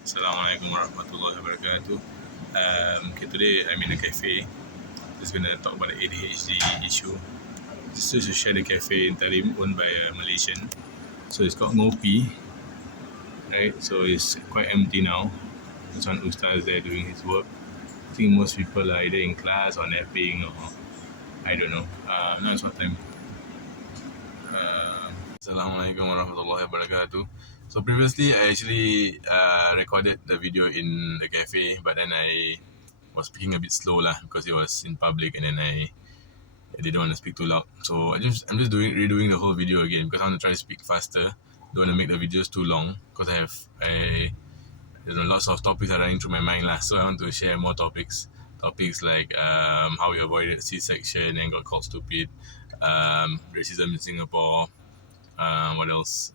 Assalamualaikum warahmatullahi wabarakatuh. Okay, today I'm in a cafe. Just gonna talk about the ADHD issue. This is to share the cafe in Tarim owned by a Malaysian. So it's called Ngopi, right? So it's quite empty now. There's one ustaz there doing his work. I think most people are either in class or napping or I don't know. Now it's what time? Assalamualaikum warahmatullahi wabarakatuh. So previously I actually recorded the video in the cafe, but then I was speaking a bit slow lah because it was in public, and then I didn't want to speak too loud. So I'm just redoing the whole video again because I want to try to speak faster. Don't want to make the videos too long because I lots of topics are running through my mind lah. So I want to share more topics like how we avoided C-section and got called stupid, racism in Singapore. What else?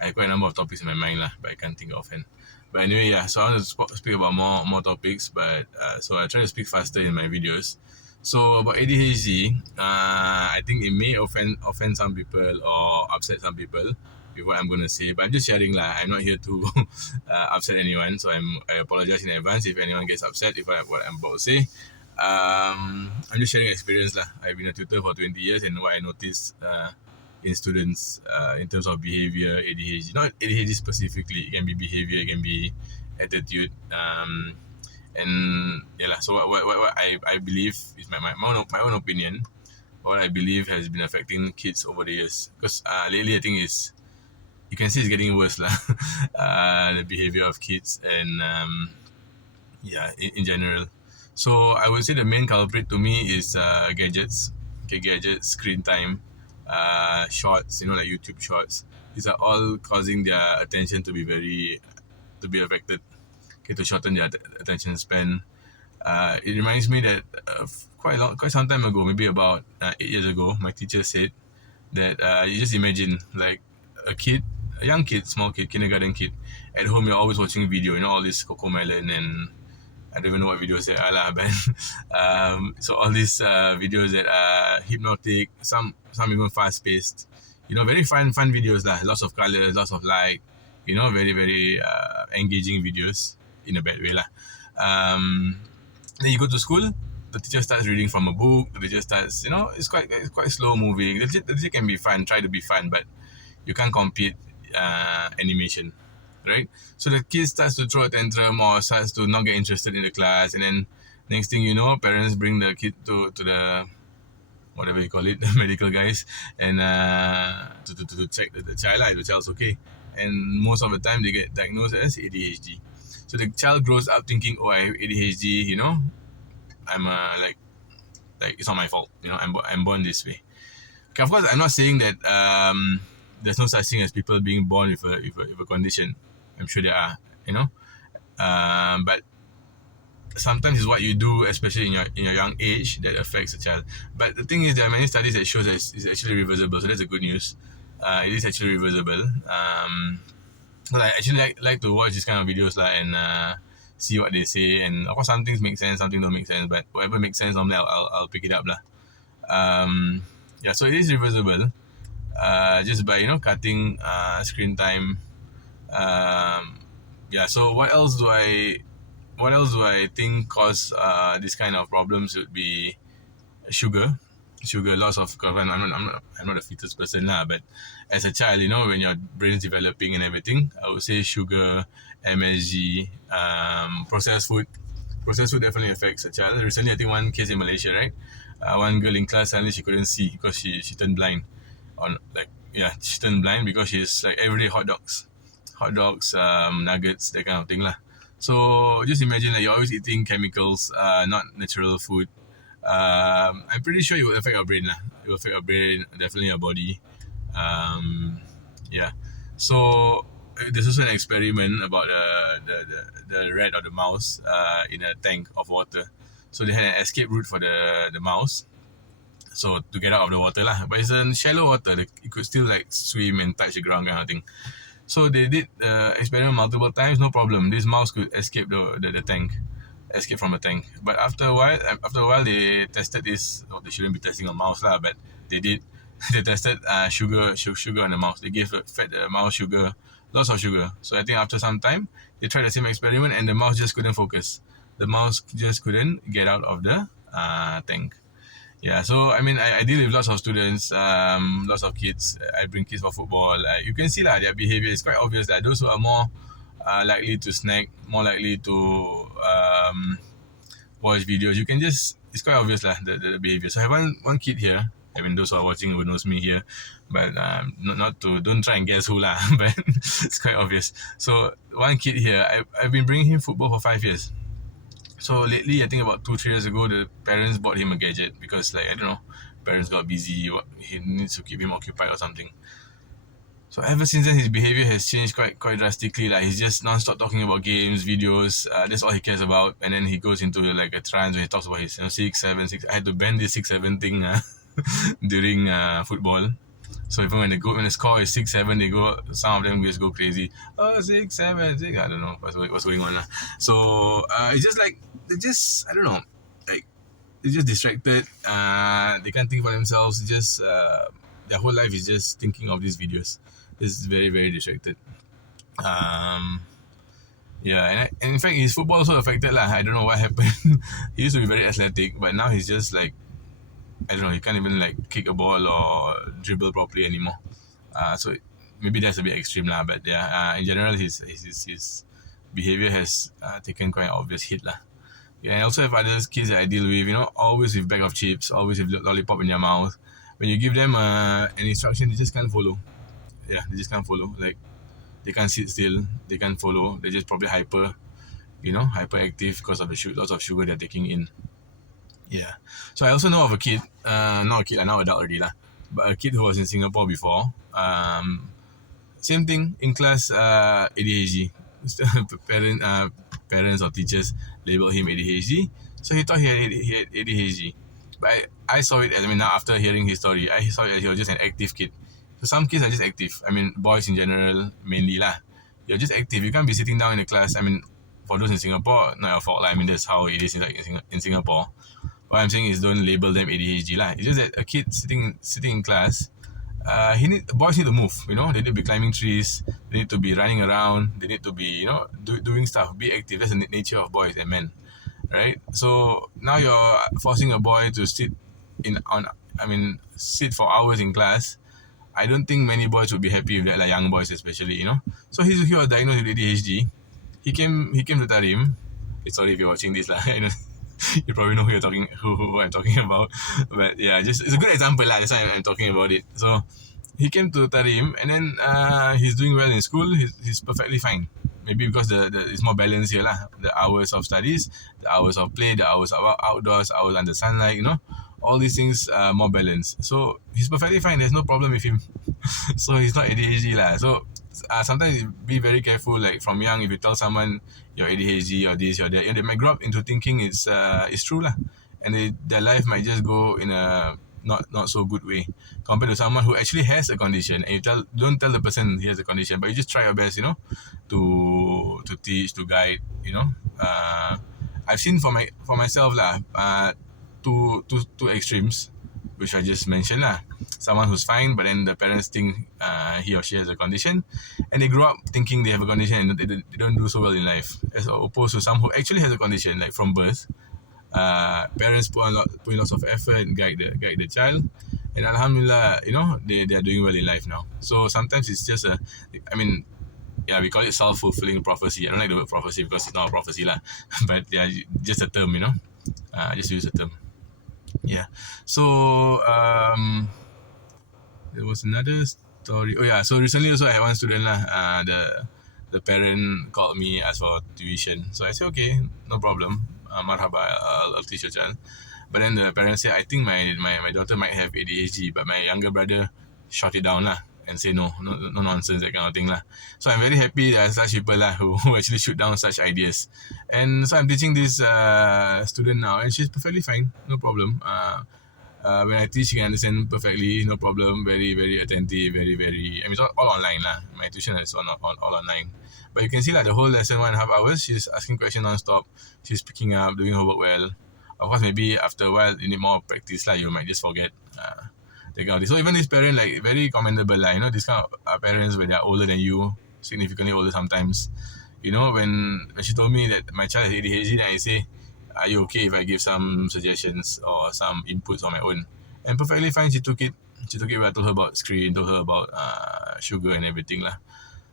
I have quite a number of topics in my mind lah, but I can't think of offhand. But anyway, yeah. So I want to speak about more topics, but so I try to speak faster in my videos. So about ADHD, I think it may offend some people or upset some people with what I'm going to say, but I'm just sharing lah. I'm not here to upset anyone, so I apologize in advance if anyone gets upset if what I'm about to say. I'm just sharing experience lah. I've been a tutor for 20 years, and what I noticed in students in terms of behavior, ADHD. Not ADHD specifically, it can be behavior, it can be attitude. And yeah, so what I believe is my own opinion. What I believe has been affecting kids over the years. Because lately, I think you can see it's getting worse lah. The behavior of kids and yeah, in general. So I would say the main culprit to me is gadgets. Okay, gadgets, screen time, shorts, like YouTube shorts. These are all causing their attention to be affected. Okay, to shorten their attention span. It reminds me that quite some time ago, maybe about 8 years ago, my teacher said that you just imagine like a young kid, small kid, kindergarten kid, at home you're always watching video, all this Cocomelon and I don't even know what videos they are lah, but so all these videos that are hypnotic, some even fast paced, very fun videos lah, lots of colors, lots of light, very very engaging videos in a bad way lah. Then you go to school, the teacher starts reading from a book. The teacher starts, it's quite slow moving. The teacher can be fun, try to be fun, but you can't compete animation, right? So the kid starts to throw a tantrum or starts to not get interested in the class, and then next thing you know, parents bring the kid to the whatever you call it, the medical guys, and to check that the child's okay. And most of the time they get diagnosed as ADHD. So the child grows up thinking, oh, I have ADHD, I'm like it's not my fault, I'm born this way. Okay, of course, I'm not saying that there's no such thing as people being born with a condition. I'm sure there are, but sometimes it's what you do, especially in your young age, that affects a child. But the thing is, there are many studies that show that it's actually reversible. So that's the good news. It is actually reversible. But I actually like to watch these kind of videos and see what they say. And of course, some things make sense, some things don't make sense. But whatever makes sense, normally I'll pick it up lah. Yeah, so it is reversible. Just by cutting screen time. Yeah. So what else do I think cause this kind of problems would be sugar, loss of. I'm not a fetus person lah, but as a child, when your brain is developing and everything, I would say sugar, MSG, processed food. Processed food definitely affects a child. Recently, I think one case in Malaysia, right? One girl in class suddenly she couldn't see because she turned blind. She turned blind because she's like everyday hot dogs, nuggets, that kind of thing lah. So just imagine that you're always eating chemicals, not natural food. I'm pretty sure it will affect your brain lah. It will affect your brain, definitely your body. Yeah. So there's also an experiment about the rat or the mouse in a tank of water. So they had an escape route for the mouse. So to get out of the water lah, but it's in shallow water. It could still swim and touch the ground kind of thing. So they did the experiment multiple times, no problem. This mouse could escape the tank, escape from the tank. But after a while, they tested this. They shouldn't be testing on mouse lah, but they did. they tested sugar on the mouse. They fed the mouse sugar, lots of sugar. So I think after some time, they tried the same experiment and the mouse just couldn't focus. The mouse just couldn't get out of the tank. Yeah, so I mean, I deal with lots of students, lots of kids. I bring kids for football. You can see their behavior is quite obvious that those who are more likely to snack, more likely to watch videos. You can just, it's quite obvious the behavior. So I have one kid here. I mean, those who are watching who knows me here, but not to, don't try and guess who lah. But it's quite obvious. So one kid here, I've been bringing him football for 5 years. So lately, I think about 2-3 years ago, the parents bought him a gadget because, like, I don't know, parents got busy. He needs to keep him occupied or something. So ever since then, his behavior has changed quite drastically. Like, he's just non-stop talking about games, videos. That's all he cares about. And then he goes into like a trance when he talks about his 6, 7, 6. I had to bend this 6, 7 thing during football. So even when the score is 6-7, they go. Some of them just go crazy. Oh, 6-7, 6. I don't know what's going on. So it's just like I don't know, like they're just distracted. They can't think for themselves. Just their whole life is just thinking of these videos. It's very, very distracted. Yeah, and in fact, his football also affected lah. I don't know what happened. He used to be very athletic, but now he's just like, I don't know, he can't even like kick a ball or dribble properly anymore. So maybe that's a bit extreme lah. But yeah, in general, his behavior has taken quite an obvious hit lah. Yeah, I also have other kids that I deal with. You know, always with bag of chips, always with lollipop in their mouth. When you give them an instruction, they just can't follow. Yeah, they just can't follow. Like, they can't sit still. They can't follow. They're just probably hyperactive because of the lots of sugar they're taking in. Yeah. So I also know of a kid, not a kid, now adult already lah, but a kid who was in Singapore before. Same thing in class, ADHD. Parents or teachers labeled him ADHD, so he thought he had ADHD. But I saw it as, I mean, now after hearing his story, I saw it as he was just an active kid. So some kids are just active. I mean, boys in general mainly lah. You're just active. You can't be sitting down in a class. I mean, for those in Singapore, not your fault lah. I mean, that's how it is in Singapore. What I'm saying is don't label them ADHD lah. It's just that a kid sitting in class, boys need to move. You know, they need to be climbing trees. They need to be running around. They need to be, doing stuff. Be active. That's the nature of boys and men, right? So now you're forcing a boy to sit for hours in class. I don't think many boys would be happy with that, like young boys especially. So he was diagnosed with ADHD. He came to Tarim. Sorry if you're watching this lah. You probably know who I'm talking about. But yeah, just it's a good example lah. That's why I'm talking about it. So he came to Tarim, and then he's doing well in school. He's perfectly fine. Maybe because it's more balanced here lah. The hours of studies, the hours of play, the hours of outdoors, hours under sunlight. All these things are more balanced. So he's perfectly fine. There's no problem with him. So he's not ADHD lah. So sometimes be very careful. Like from young, if you tell someone you're ADHD or this or that, they might grow up into thinking it's true lah, and their life might just go in a not so good way compared to someone who actually has a condition. And don't tell the person he has a condition, but you just try your best, to teach, to guide. I've seen for myself lah, two extremes, which I just mentioned lah. Someone who's fine, but then the parents think he or she has a condition, and they grow up thinking they have a condition and they don't do so well in life, as opposed to some who actually has a condition, like from birth. Parents put in lots of effort and guide the child, and alhamdulillah, they are doing well in life now. So sometimes it's just we call it self-fulfilling prophecy. I don't like the word prophecy because it's not a prophecy lah, but yeah, just a term, just use a term. Yeah. So there was another story. Oh yeah. So recently also I had one student lah. The parent called me, asked for tuition. So I said okay, no problem. Marhaba, I'll teach your child. But then the parent said, I think my daughter might have ADHD, but my younger brother shot it down lah and say no nonsense, that kind of thing lah. So I'm very happy there are such people lah who actually shoot down such ideas. And so I'm teaching this student now, and she's perfectly fine, no problem. When I teach, she can understand perfectly, no problem. Very, very attentive, very, very. It's all online lah. My tuition is all online. But you can see the whole lesson 1.5 hours, she's asking questions non-stop. She's picking up, doing her work well. Of course, maybe after a while you need more practice lah. You might just forget. that kind of thing. So even this parent, like, very commendable, like, this kind of parents when they're older than you, significantly older sometimes. When she told me that my child has ADHD, then I say, are you okay if I give some suggestions or some inputs on my own? And perfectly fine, she took it. She took it when I told her about screen, told her about sugar and everything lah.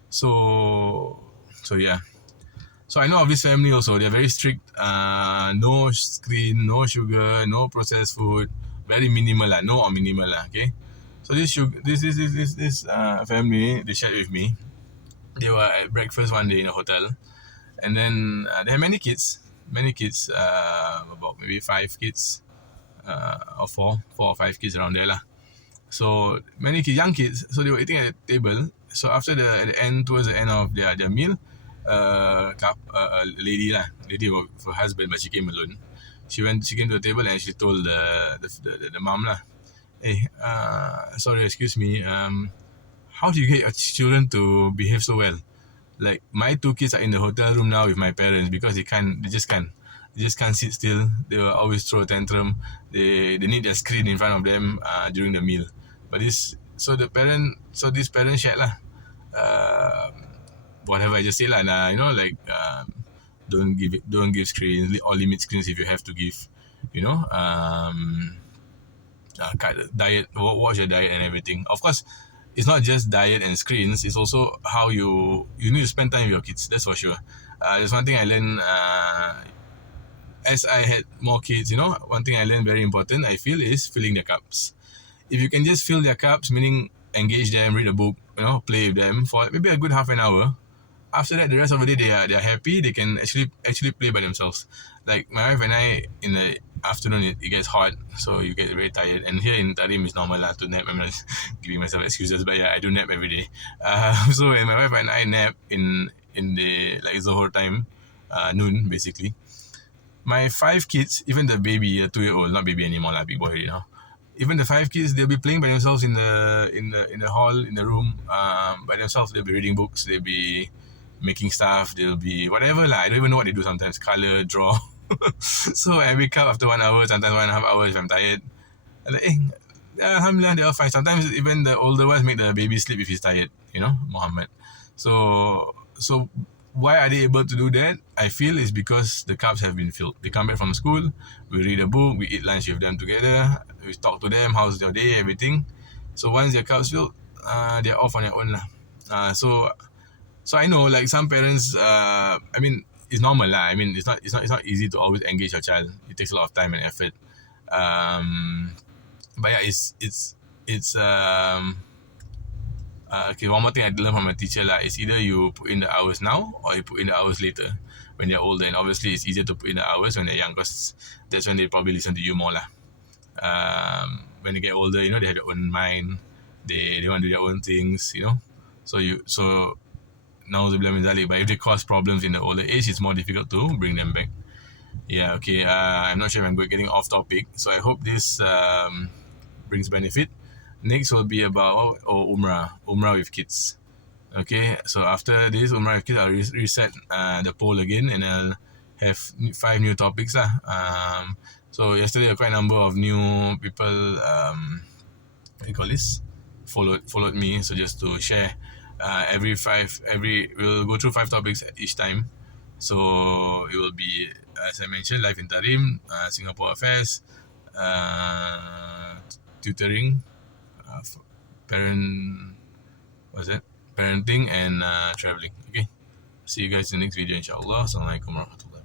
So yeah. So I know of this family also. They're very strict. No screen, no sugar, no processed food. Very minimal lah. No or minimal lah. Okay. So this family, they shared with me. They were at breakfast one day in a hotel, and then they had many kids. Many kids. About maybe 5 kids. Or four or five kids around there lah. So many kids, young kids. So they were eating at the table. So after towards the end of their meal, a lady with her husband, but she came alone. She came to the table and she told the mom lah, hey, sorry, excuse me, how do you get your children to behave so well? Like, my 2 kids are in the hotel room now with my parents because they just can't sit still. They will always throw a tantrum. They need their screen in front of them during the meal. But this parent shared lah. Whatever I just said lah. Don't give screens or limit screens if you have to give. Cut diet, watch your diet and everything. Of course, it's not just diet and screens. It's also how you need to spend time with your kids. That's for sure. There's one thing I learned. As I had more kids, one thing I learned very important, I feel, is filling their cups. If you can just fill their cups, meaning engage them, read a book, play with them for maybe a good half an hour. After that, the rest of the day they are happy. They can actually play by themselves. Like my wife and I, in the afternoon it gets hot, so you get very tired. And here in Tarim it's normal to nap. I'm not giving myself excuses, but yeah, I do nap every day. So when my wife and I nap in the Zohor time, noon basically. My 5 kids, even the baby, a 2-year-old, not baby anymore, big boy already now. Even the 5 kids, they'll be playing by themselves in the hall, in the room, by themselves. They'll be reading books, they'll be making stuff, they'll be whatever lah. I don't even know what they do sometimes. Color, draw. So I wake up after 1 hour, sometimes 1.5 hours if I'm tired. I'm like, alhamdulillah, they're all fine. Sometimes even the older ones make the baby sleep if he's tired, Muhammad. So why are they able to do that? I feel is because the cups have been filled. They come back from school, we read a book, we eat lunch with them together, we talk to them, how's their day, everything. So once their cups filled, they're off on their own lah. So I know, like, some parents, it's normal lah. It's not easy to always engage your child. It takes a lot of time and effort. But yeah, it's okay, one more thing I learned from my teacher lah, is either you put in the hours now or you put in the hours later when they're older. And obviously it's easier to put in the hours when they're young, because that's when they probably listen to you more lah. When they get older, they have their own mind. They want to do their own things, So now but if they cause problems in the older age, it's more difficult to bring them back. Yeah, okay. I'm not sure if I'm getting off topic, so I hope this brings benefit. Next will be about Umrah with kids. Okay, so after this Umrah with kids, I'll reset the poll again, and I'll have 5 new topics lah. So yesterday, quite a number of new people followed me. So just to share, we'll go through 5 topics each time. So it will be, as I mentioned, life in Tarim, Singapore affairs, tutoring, parenting, and traveling. Okay, see you guys in the next video, inshallah. Assalamualaikum warahmatullahi.